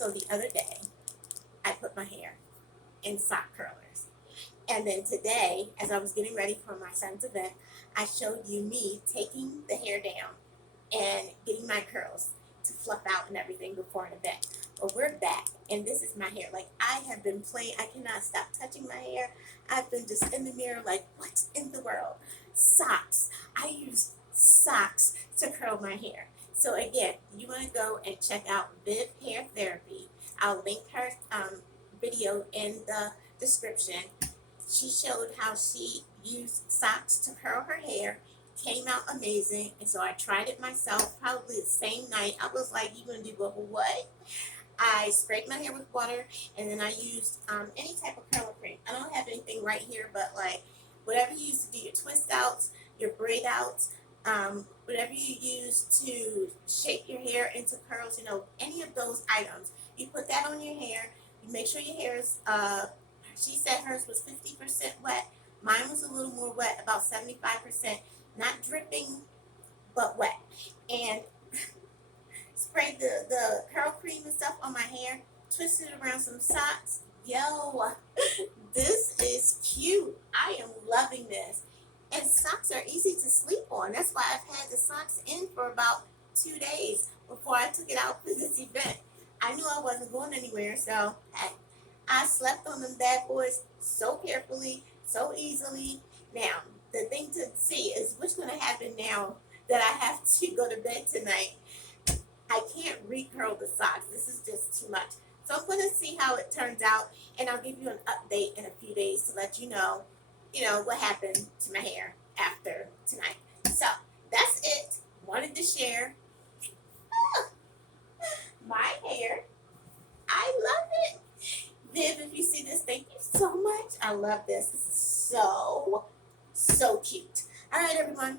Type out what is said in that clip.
So the other day, I put my hair in sock curlers. And then today, as I was getting ready for my son's event, I showed you me taking the hair down and getting my curls to fluff out and everything before an event. But we're back, and this is my hair. Like, I have been playing, I cannot stop touching my hair. I've been just in the mirror like, what in the world? Socks. I use socks to curl my hair. So again, you want to go and check out Viv Hair Therapy. I'll link her video in the description. She showed how she used socks to curl her hair. Came out amazing, and so I tried it myself. Probably the same night, I was like, "You gonna do what?" I sprayed my hair with water, and then I used any type of curling cream. I don't have anything right here, but like whatever you use to do your twist outs, your braid outs, whatever you use to shape your hair into curls, any of those items, you put that on your hair. You make sure your hair is. She said hers was 50% wet. Mine was a little more wet, about 75%, not dripping, but wet. And sprayed the curl cream and stuff on my hair, twisted it around some socks. Yo, this is cute. I am loving this. And socks are easy to sleep on. That's why I've had the socks in for about 2 days before I took it out for this event. I knew I wasn't going anywhere, so hey, I slept on them bad boys so carefully, so easily. Now, the thing to see is what's going to happen now that I have to go to bed tonight. I can't recurl the socks. This is just too much. So I'm going to see how it turns out, and I'll give you an update in a few days to let what happened to my hair after tonight. So that's it. Wanted to share my hair. I love it. Viv, if you see this, thank you so much. I love this. This is so cute. All right, everyone.